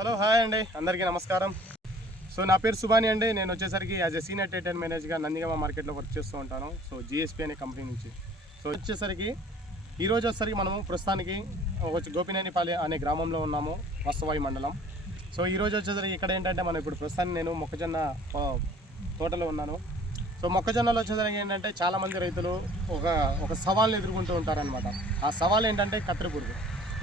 Hello hi అండి, అందరికీ నమస్కారం. సో నా పేరు సుబాని అండి. నేను వచ్చేసరికి యాజ్ ఎ సీనియర్ ట్రేడ్ మేనేజర్గా నందిగామ మార్కెట్లో వర్క్ చేస్తూ ఉంటాను. సో జిఎస్పీ అనే కంపెనీ నుంచి. సో వచ్చేసరికి ఈరోజు వచ్చేసరికి మనము ప్రస్తుతానికి గోపినేనిపాలె అనే గ్రామంలో ఉన్నాము, వస్తవాయి మండలం. సో ఈరోజు వచ్చేసరికి ఇక్కడ ఏంటంటే మనం ఇప్పుడు ప్రస్తుతానికి నేను మొక్కజొన్న తోటలో ఉన్నాను. సో మొక్కజొన్నలో వచ్చేసరికి ఏంటంటే చాలామంది రైతులు ఒక సవాల్ని ఎదుర్కొంటూ ఉంటారనమాట. ఆ సవాల్ ఏంటంటే కత్తెర పురుగు.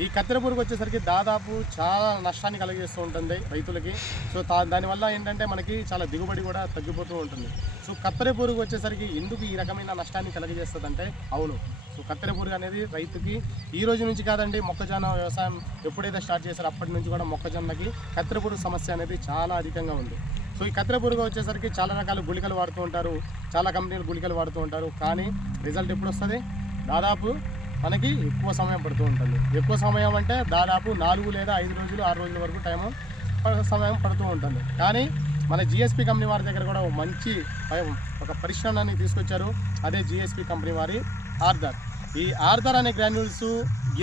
ఈ కత్తెర పురుగు వచ్చేసరికి దాదాపు చాలా నష్టాన్ని కలిగిస్తూ ఉంటుంది రైతులకి. సో దానివల్ల ఏంటంటే మనకి చాలా దిగుబడి కూడా తగ్గిపోతూ ఉంటుంది. సో కత్తెర పురుగు వచ్చేసరికి ఎందుకు ఈ రకమైన నష్టాన్ని కలిగజేస్తుందంటే, అవును, సో కత్తెర పురుగు అనేది రైతుకి ఈ రోజు నుంచి కాదండి, మొక్కజొన్న వ్యవసాయం ఎప్పుడైతే స్టార్ట్ చేశారో అప్పటి నుంచి కూడా మొక్కజొన్నకి కత్తెర పురుగు సమస్య అనేది చాలా అధికంగా ఉంది. సో ఈ కత్తెర పురుగు వచ్చేసరికి చాలా రకాల గుళికలు వాడుతూ ఉంటారు, చాలా కంపెనీలు గుళికలు వాడుతూ ఉంటారు. కానీ రిజల్ట్ ఎప్పుడు వస్తుంది? దాదాపు మనకి ఎక్కువ సమయం పడుతూ ఉంటుంది. ఎక్కువ సమయం అంటే దాదాపు 4 లేదా 5 రోజులు 6 రోజుల వరకు సమయం పడుతూ ఉంటుంది. కానీ మన జిఎస్పీ కంపెనీ వారి దగ్గర కూడా మంచి ఒక పరిశ్రమని తీసుకొచ్చారు. అదే జిఎస్పీ కంపెనీ వారి ఆర్థర్. ఈ ఆర్థర్ అనే గ్రాన్యూల్స్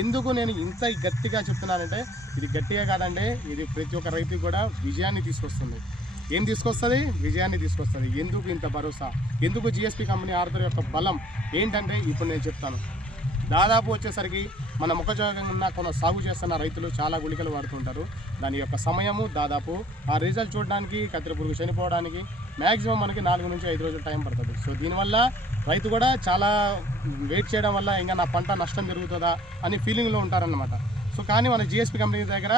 ఎందుకు నేను ఇంత గట్టిగా చెప్తున్నానంటే, ఇది గట్టిగా కాదండి, ఇది ప్రతి ఒక్క రైతుకి కూడా విజయాన్ని తీసుకొస్తుంది. ఏం తీసుకొస్తుంది? విజయాన్ని తీసుకొస్తుంది. ఎందుకు ఇంత భరోసా? ఎందుకు జిఎస్పీ కంపెనీ ఆర్థర్ యొక్క బలం ఏంటంటే ఇప్పుడు నేను చెప్తాను. దాదాపు వచ్చేసరికి మన మొక్కజొన్న సాగు చేస్తున్న రైతులు చాలా గుళికలు వాడుతుంటారు. దాని యొక్క సమయము దాదాపు ఆ రిజల్ట్ చూడడానికి, కత్తెర పురుగు చనిపోవడానికి మ్యాక్సిమం మనకి 4 నుంచి 5 రోజులు టైం పడుతుంది. సో దీనివల్ల రైతు కూడా చాలా వెయిట్ చేయడం వల్ల ఇంకా నా పంట నష్టం జరుగుతుందా అని ఫీలింగ్లో ఉంటారనమాట. సో కానీ మన జిఎస్పీ కంపెనీ దగ్గర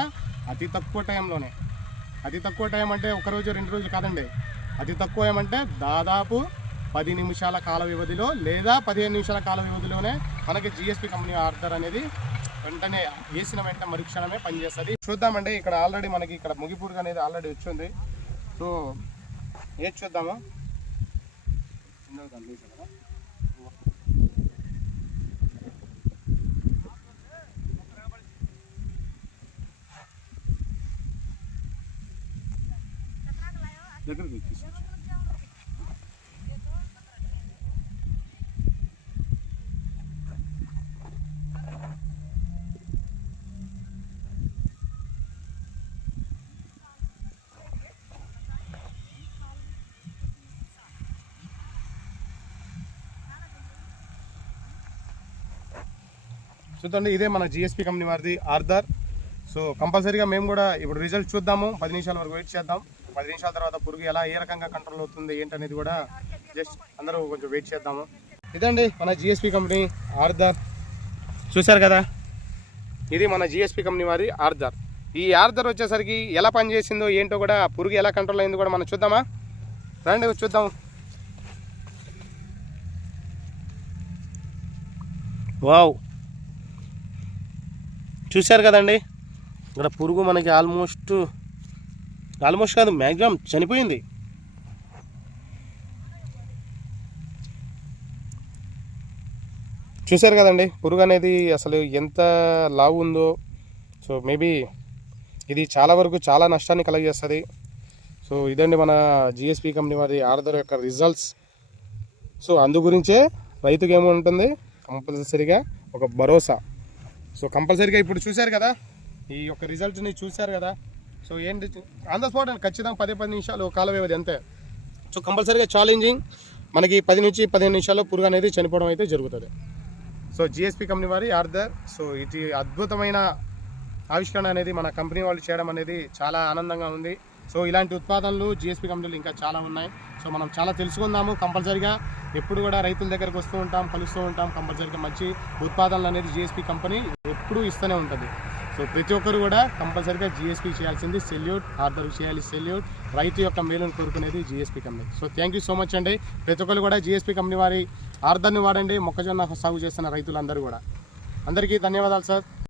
అతి తక్కువ టైం అంటే 1 రోజు 2 రోజులు కాదండి, అతి తక్కువ ఏమంటే దాదాపు 10 నిమిషాల కాల వ్యవధిలో లేదా 15 నిమిషాల కాల వ్యవధిలోనే మనకి జిఎస్పీ కంపెనీ ఆర్థర్ అనేది వెంటనే వేసిన వెంటనే మరుక్షణమే పనిచేస్తుంది. చూద్దామండి, ఇక్కడ ఆల్రెడీ మనకి ఇక్కడ ముగిపురుగు అనేది ఆల్రెడీ వచ్చింది. సో ఏది చూద్దాము. దగ్గరికి చూద్దండి, ఇదే మన జిఎస్పీ కంపెనీ వారిది ఆర్థర్. సో కంపల్సరీగా మేము కూడా ఇప్పుడు రిజల్ట్ చూద్దాము. 10 నిమిషాల వరకు వెయిట్ చేద్దాం. 10 నిమిషాల తర్వాత పురుగు ఏ రకంగా కంట్రోల్ అవుతుంది ఏంటనేది కూడా జస్ట్ అందరూ కొంచెం వెయిట్ చేద్దాము. ఇదండి మన జిఎస్పీ కంపెనీ ఆర్థర్. చూశారు కదా, ఇది మన జిఎస్పీ కంపెనీ వారి ఆర్థర్. ఈ ఆర్థర్ వచ్చేసరికి ఎలా పనిచేసిందో ఏంటో కూడా, పురుగు ఎలా కంట్రోల్ అయిందో కూడా మనం చూద్దామా? రండి చూద్దాం. వావ్, చూశారు కదండి, ఇక్కడ పురుగు మనకి ఆల్మోస్ట్ కాదు, మ్యాక్సిమం చనిపోయింది. చూశారు కదండి పురుగు అనేది అసలు ఎంత లావు ఉందో. సో మేబీ ఇది చాలా వరకు చాలా నష్టాన్ని కలుగజేస్తుంది. సో ఇదండి మన జిఎస్పీ కంపెనీ వారి ఆర్థర్ యొక్క రిజల్ట్స్. సో అందు గురించే రైతుకి ఏముంటుంది, కంపల్సరీగా ఒక భరోసా. సో కంపల్సరీగా ఇప్పుడు చూశారు కదా, ఈ యొక్క రిజల్ట్ని చూశారు కదా. సో ఏంటి ఆన్ ద స్పాట్ ఖచ్చితంగా 10 నిమిషాలు కాల వ్యవధి అంతే. సో కంపల్సరీగా ఛాలెంజింగ్ మనకి 10 నుంచి 15 నిమిషాల్లో పురుగు అనేది చనిపోవడం అయితే జరుగుతుంది. సో జిఎస్పీ కంపెనీ వారి ఆర్థర్. సో ఇది అద్భుతమైన ఆవిష్కరణ అనేది మన కంపెనీ వాళ్ళు చేయడం అనేది చాలా ఆనందంగా ఉంది. సో ఇలాంటి ఉత్పాదనలు జిఎస్పీ కంపెనీలు ఇంకా చాలా ఉన్నాయి. సో మనం చాలా తెలుసుకుందాము. కంపల్సరీగా ఎప్పుడు కూడా రైతుల దగ్గరకు వస్తూ ఉంటాం, కలుస్తూ ఉంటాం. కంపల్సరీగా మంచి ఉత్పాదనలు అనేది జిఎస్పీ కంపెనీ ఎప్పుడూ ఇస్తూనే ఉంటుంది. సో ప్రతి ఒక్కరు కూడా కంపల్సరీగా జిఎస్పీ చేయాల్సింది సెల్యూట్, ఆర్థర్ చేయాలి సెల్యూట్. రైతు యొక్క మేలును కోరుకునేది GSP company. So thank you so much అండి. ప్రతి ఒక్కరు కూడా జిఎస్పీ కంపెనీ వారి ఆర్థర్ని వాడండి, మొక్కజొన్న సాగు చేస్తున్న రైతులందరూ కూడా. అందరికీ ధన్యవాదాలు సార్.